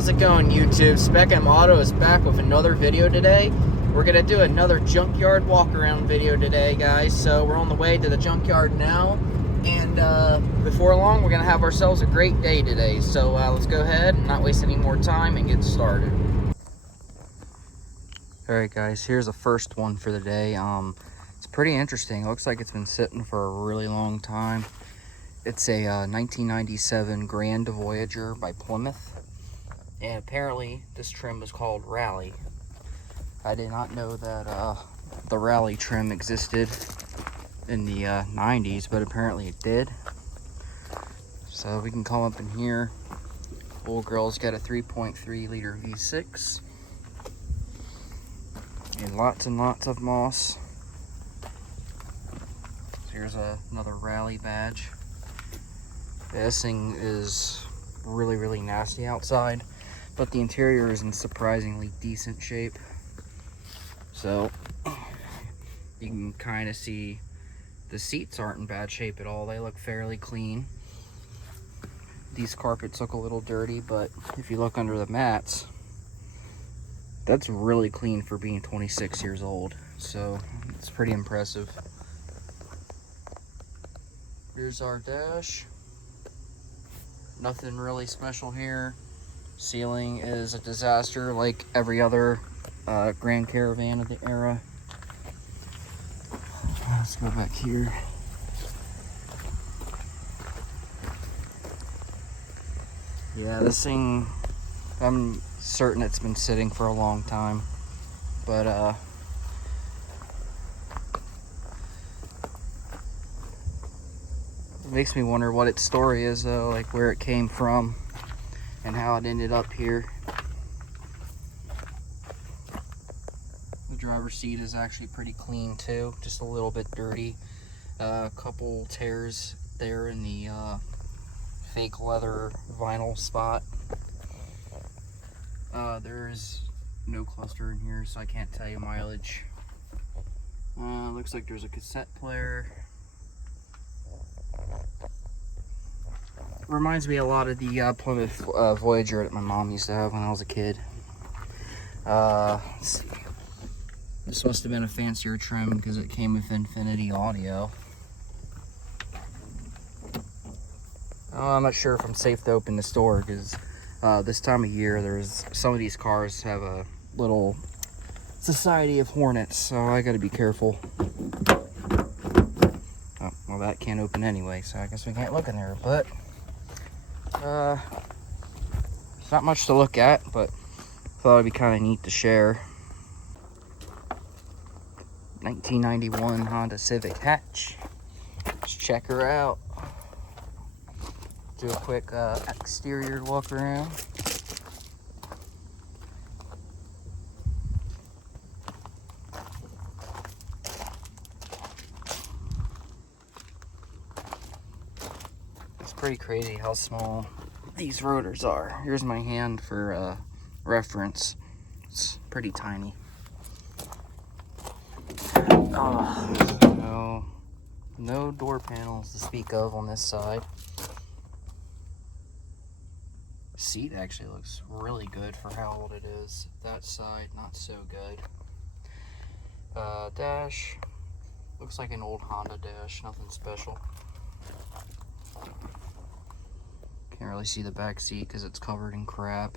how's it going, YouTube? Spec M Auto is back with another video today. We're gonna do another junkyard walk around video today, guys. So we're on the way to the junkyard now, and before long we're gonna have ourselves a great day today. So let's go ahead and not waste any more time and get started. Alright guys, here's the first one for the day. It's pretty interesting. It looks like it's been sitting for a really long time. It's a 1997 Grand Voyager by Plymouth, and apparently this trim is called Rally. I did not know that the Rally trim existed in the 90s, but apparently it did. So we can come up in here. Old girl's got a 3.3 liter V6 and lots of moss. Here's another Rally badge. This thing is really nasty outside, but the interior is in surprisingly decent shape. So you can kind of see the seats aren't in bad shape at all. They look fairly clean. These carpets look a little dirty, but if you look under the mats, that's really clean for being 26 years old. So it's pretty impressive. Here's our dash. Nothing really special here. Ceiling is a disaster like every other Grand Caravan of the era. Let's go back here. Yeah, this thing, I'm certain it's been sitting for a long time, but it makes me wonder what its story is though, like where it came from and how it ended up here. The driver's seat is actually pretty clean too, just a little bit dirty. A couple tears there in the fake leather vinyl spot. There's no cluster in here, so I can't tell you mileage. Looks like there's a cassette player. Reminds me a lot of the Plymouth Voyager that my mom used to have when I was a kid. Let's see. This must have been a fancier trim because it came with infinity audio. I'm not sure if I'm safe to open this door because this time of year there's some of these cars have a little society of hornets, so I got to be careful. Oh, well, that can't open anyway, so I guess we can't look in there, but it's not much to look at, but thought it'd be kind of neat to share. 1991 Honda Civic hatch. Let's check her out. Do a quick exterior walk around. It's pretty crazy how small these rotors are. Here's my hand for reference. It's pretty tiny. Oh, no door panels to speak of on this side. Seat actually looks really good for how old it is. That side, not so good. Dash looks like an old Honda dash, nothing special. Can't really see the back seat because it's covered in crap.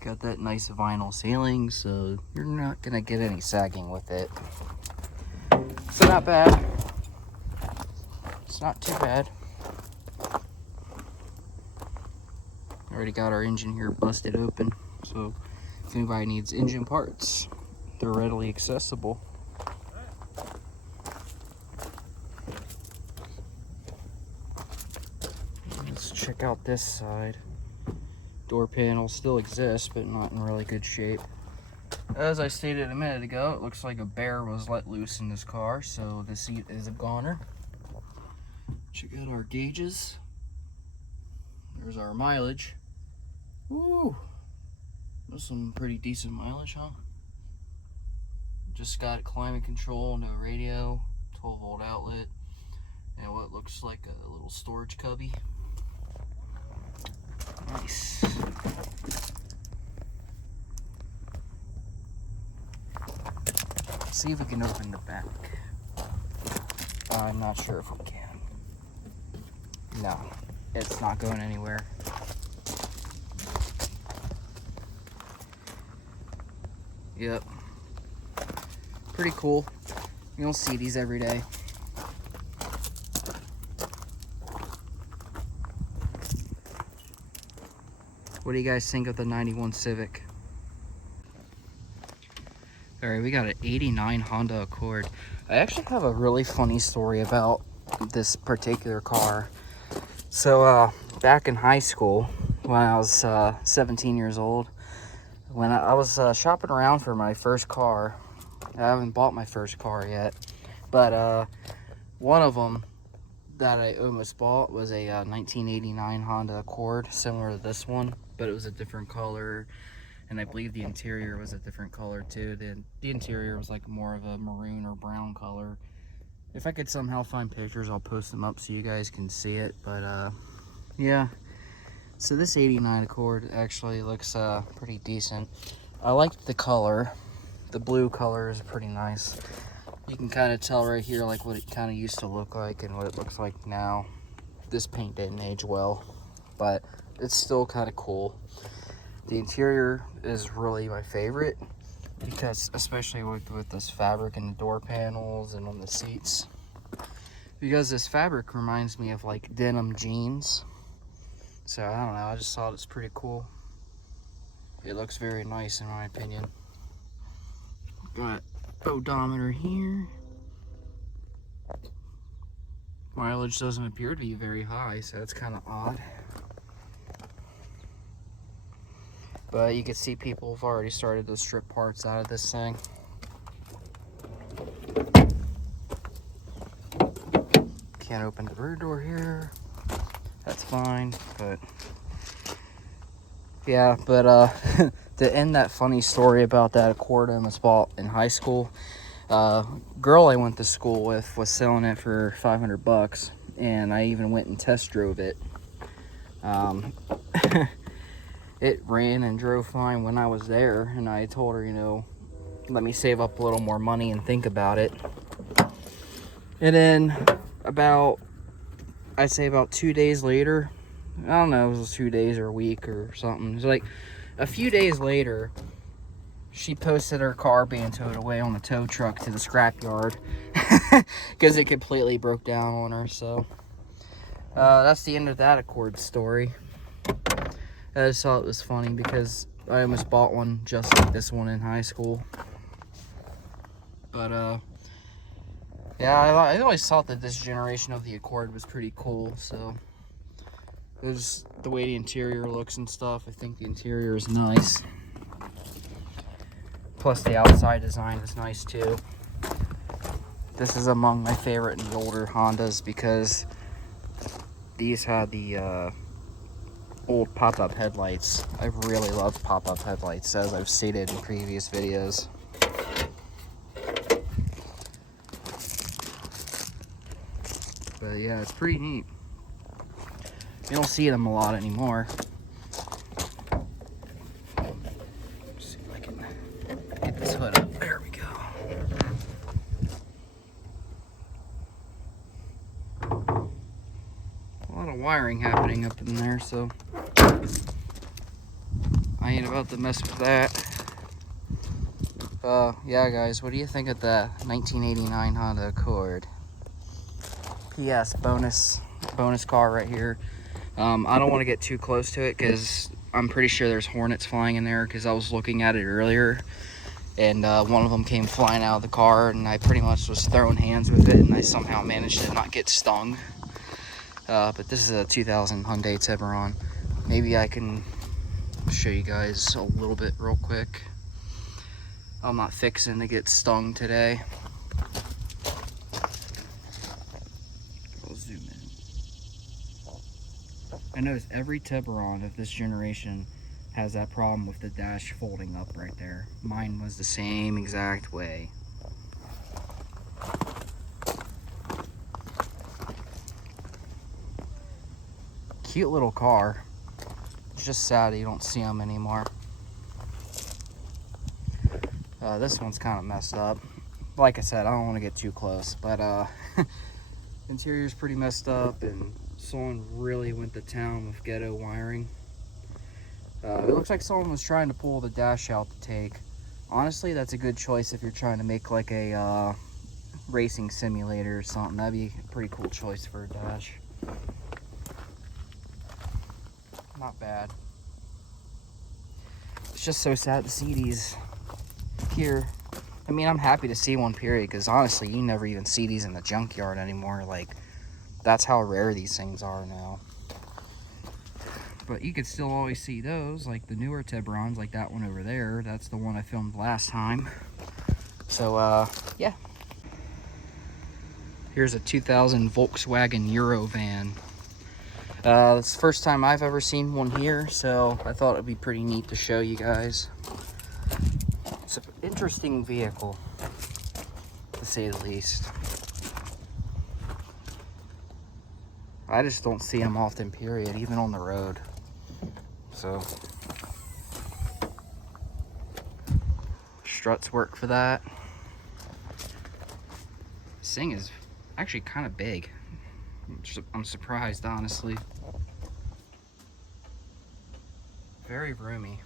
Got that nice vinyl ceiling, so you're not gonna get any sagging with it. So not bad. It's not too bad. Already got our engine here busted open, so if anybody needs engine parts, they're readily accessible. Let's check out this side. Door panels still exist, but not in really good shape. As I stated a minute ago, it looks like a bear was let loose in this car, so the seat is a goner. Check out our gauges. There's our mileage. Woo! That's some pretty decent mileage, huh? Just got climate control, no radio, 12-volt outlet, and what looks like a little storage cubby. Nice. See if we can open the back. I'm not sure if we can. No, it's not going anywhere. Yep. Pretty cool. You don't see these every day. What do you guys think of the 91 Civic? Alright, we got an 89 Honda Accord. I actually have a really funny story about this particular car. So, back in high school, when I was 17 years old, when I was shopping around for my first car, I haven't bought my first car yet, but one of them that I almost bought was a 1989 Honda Accord, similar to this one, but it was a different color, and I believe the interior was a different color too. The interior was like more of a maroon or brown color. If I could somehow find pictures, I'll post them up so you guys can see it, but yeah. So this 89 Accord actually looks pretty decent. I like the color. The blue color is pretty nice. You can kind of tell right here like what it kind of used to look like and what it looks like now. This paint didn't age well, but it's still kind of cool. The interior is really my favorite because, especially with this fabric in the door panels and on the seats, because this fabric reminds me of like denim jeans. So I don't know, I just thought it's pretty cool. It looks very nice in my opinion. Got odometer here. Mileage doesn't appear to be very high, so that's kind of odd. But you can see people have already started to strip parts out of this thing. Can't open the rear door here. That's fine, but yeah, but to end that funny story about that Accord I almost bought in high school, girl I went to school with was selling it for $500, and I even went and test drove it. It ran and drove fine when I was there, and I told her, you know, let me save up a little more money and think about it. And then I'd say about 2 days later, I don't know, it was 2 days or a week or something. It was like a few days later, she posted her car being towed away on the tow truck to the scrapyard because it completely broke down on her. So that's the end of that Accord story. I just thought it was funny because I almost bought one just like this one in high school. But yeah, I always thought that this generation of the Accord was pretty cool. So it was the way the interior looks and stuff. I think the interior is nice. Plus the outside design is nice too. This is among my favorite in the older Hondas because these had the old pop-up headlights. I really love pop-up headlights, as I've stated in previous videos. But yeah, it's pretty neat. You don't see them a lot anymore. Let's see if I can get this hood up. There we go. A lot of wiring happening up in there, so I ain't about to mess with that. Yeah guys, what do you think of the 1989 Honda Accord? P.S. bonus car right here. I don't want to get too close to it because I'm pretty sure there's hornets flying in there, because I was looking at it earlier and one of them came flying out of the car and I pretty much was throwing hands with it and I somehow managed to not get stung. But this is a 2000 Hyundai Tiburon. Maybe I can show you guys a little bit real quick. I'm not fixing to get stung today. I'll zoom in. I noticed every Tiburon of this generation has that problem with the dash folding up right there. Mine was the same exact way. Cute little car. It's just sad you don't see them anymore. This one's kind of messed up. like I said, I don't want to get too close, but interior's pretty messed up, and someone really went to town with ghetto wiring. It looks like someone was trying to pull the dash out to take. Honestly, that's a good choice if you're trying to make like a racing simulator or something. That'd be a pretty cool choice for a dash. Not bad. It's just so sad to see these here. I mean, I'm happy to see one, period, because honestly, you never even see these in the junkyard anymore. Like, that's how rare these things are now. But you could still always see those, like the newer Tiburons, like that one over there. That's the one I filmed last time. So, yeah. Here's a 2000 Volkswagen EuroVan. It's the first time I've ever seen one here, so I thought it'd be pretty neat to show you guys. It's an interesting vehicle, to say the least. I just don't see them often, period, even on the road. So, struts work for that. This thing is actually kind of big. I'm surprised, honestly. Very roomy.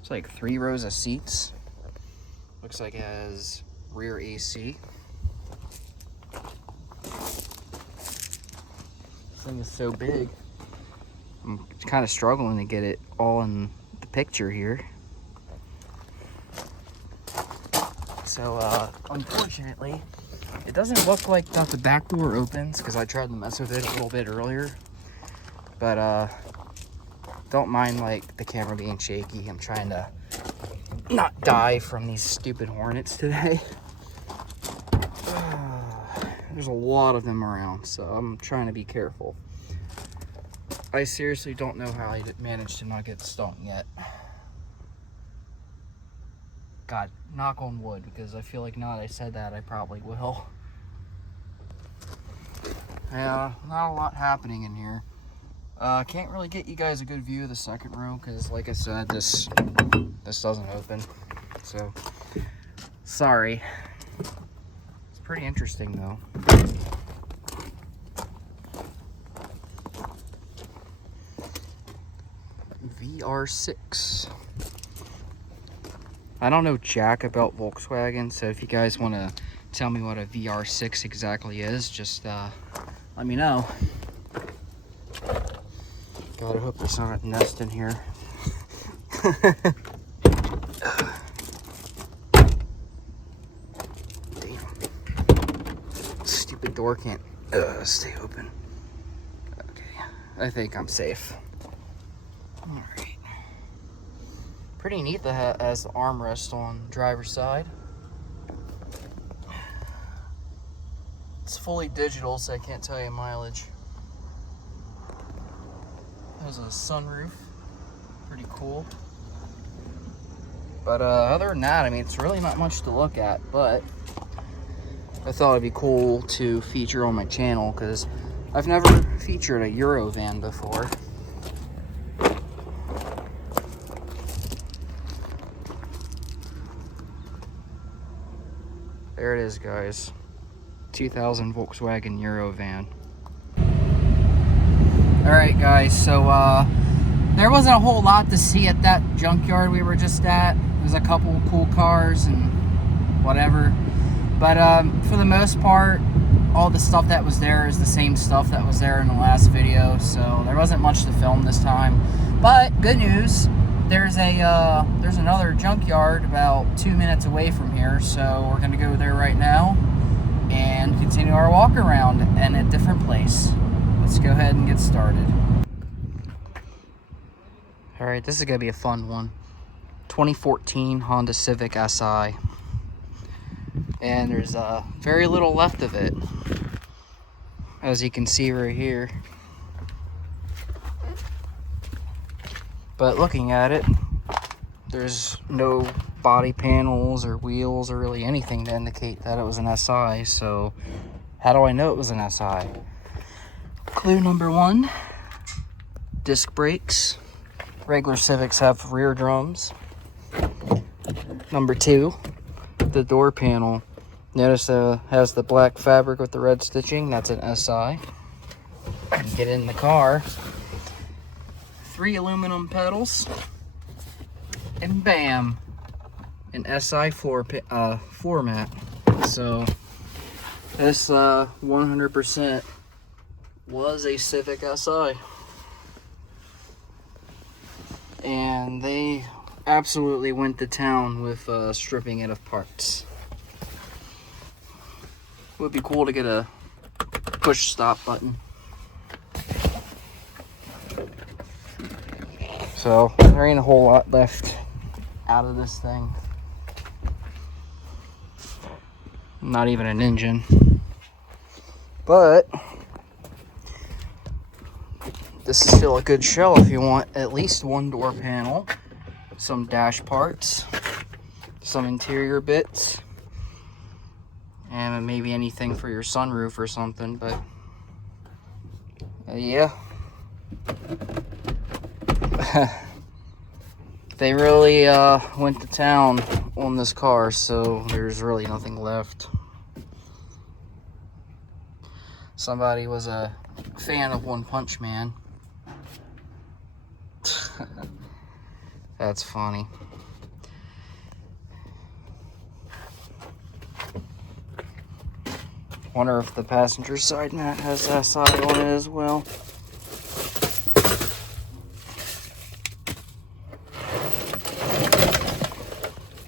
It's like 3 rows of seats. Looks like it has rear AC. This thing is so big. I'm kind of struggling to get it all in the picture here. So, unfortunately, it doesn't look like that the back door opens, because I tried to mess with it a little bit earlier. But, don't mind, like, the camera being shaky. I'm trying to not die from these stupid hornets today. There's a lot of them around, so I'm trying to be careful. I seriously don't know how I managed to not get stung yet. God, knock on wood, because I feel like now that I said that, I probably will. Yeah, not a lot happening in here. Can't really get you guys a good view of the second row, because like I said, this doesn't open. So, sorry. It's pretty interesting though. VR6. I don't know jack about Volkswagen, so if you guys want to tell me what a VR6 exactly is, just let me know. God, I hope there's not a nest in here. Damn. Stupid door can't stay open. Okay, I think I'm safe. Alright. Pretty neat that it has the armrest on the driver's side. It's fully digital, so I can't tell you mileage. Has a sunroof. Pretty cool. But other than that, I mean, it's really not much to look at, but I thought it'd be cool to feature on my channel, because I've never featured a EuroVan before. There it is, guys. 2000 Volkswagen EuroVan. Alright, guys, so there wasn't a whole lot to see at that junkyard we were just at. There's a couple cool cars and whatever. But for the most part, all the stuff that was there is the same stuff that was there in the last video. So there wasn't much to film this time. But good news, there's another junkyard about 2 minutes away from here. So we're going to go there right now and continue our walk around in a different place. Let's go ahead and get started. Alright, this is going to be a fun one. 2014 Honda Civic SI. And there's very little left of it, as you can see right here. But looking at it, there's no body panels or wheels or really anything to indicate that it was an SI. So how do I know it was an SI? Clue number 1, disc brakes. Regular Civics have rear drums. Number 2, the door panel Notice it has the black fabric with the red stitching. That's an SI. And get in the car. 3 aluminum pedals. And bam! An SI floor mat. So this 100% was a Civic SI. And they absolutely went to town with stripping it of parts. Would be cool to get a push stop button. So there ain't a whole lot left out of this thing. Not even an engine. But this is still a good show if you want at least one door panel, some dash parts, some interior bits, and maybe anything for your sunroof or something. But yeah. They really went to town on this car, so there's really nothing left. Somebody was a fan of One Punch Man. That's funny. Wonder if the passenger side mat has SI on it as well.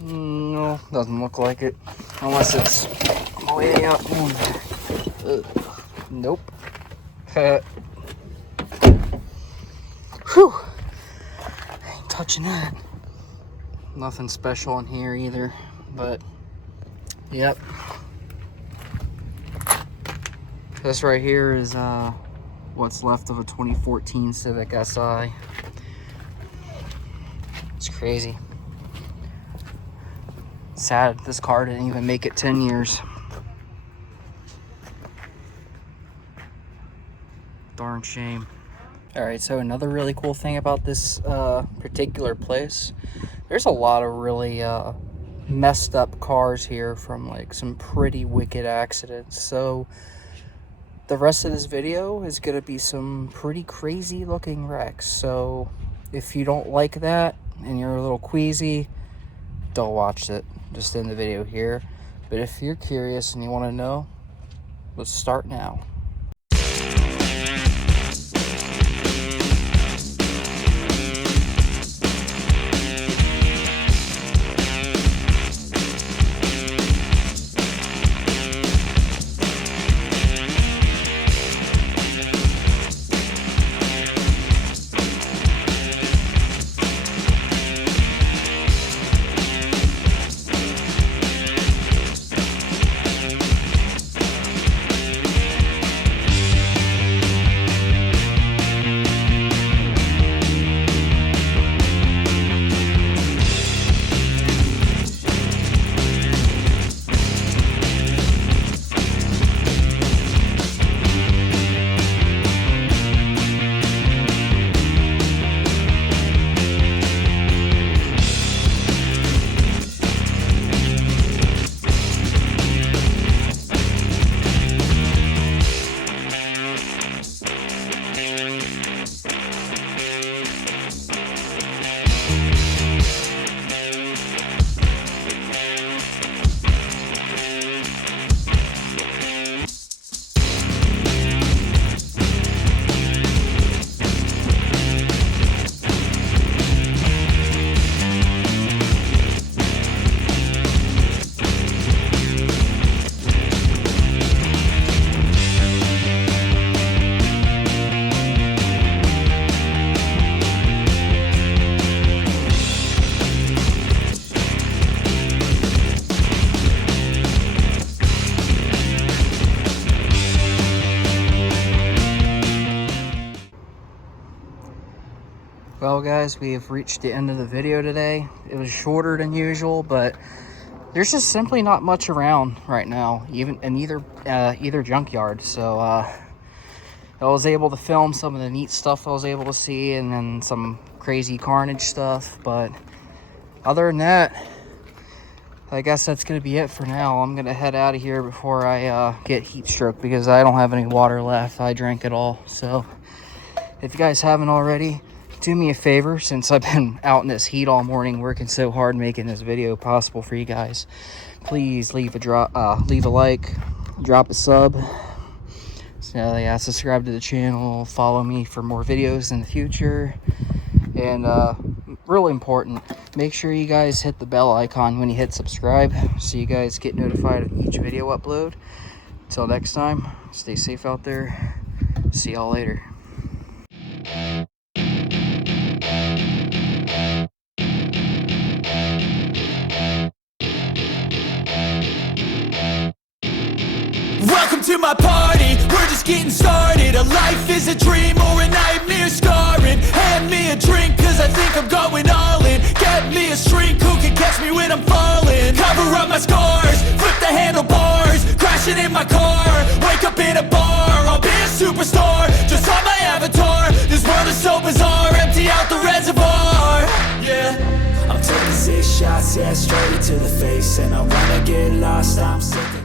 No, doesn't look like it. Unless it's way up on there. Nope. Whew. Ain't touching that. Nothing special in here either. But, yep. This right here is what's left of a 2014 Civic SI. It's crazy. Sad this car didn't even make it 10 years. Darn shame. Alright, so another really cool thing about this particular place, there's a lot of really messed up cars here from like some pretty wicked accidents. So the rest of this video is going to be some pretty crazy looking wrecks. So if you don't like that and you're a little queasy, don't watch it. Just end the video here. But if you're curious and you want to know, let's start now. Well guys, we have reached the end of the video today. It was shorter than usual, but there's just simply not much around right now, even in either junkyard. So I was able to film some of the neat stuff I was able to see, and then some crazy carnage stuff. But other than that, I guess that's going to be it for now. I'm going to head out of here before I get heat stroke because I don't have any water left. I drank it all. So if you guys haven't already, do me a favor, since I've been out in this heat all morning working so hard making this video possible for you guys. Please leave a like, drop a sub. So yeah, subscribe to the channel, follow me for more videos in the future. And really important, make sure you guys hit the bell icon when you hit subscribe so you guys get notified of each video upload. Until next time, stay safe out there. See y'all later. Welcome to my party, we're just getting started. A life is a dream or a nightmare scarring. Hand me a drink cause I think I'm going all in. Get me a shrink who can catch me when I'm falling. Cover up my scars, flip the handlebars. Crashing in my car, wake up in a bar. I'll be a superstar, just on my avatar. This world is so bizarre, empty out the reservoir. Yeah, I'm taking 6 shots, yeah, straight to the face. And I wanna get lost, I'm sick of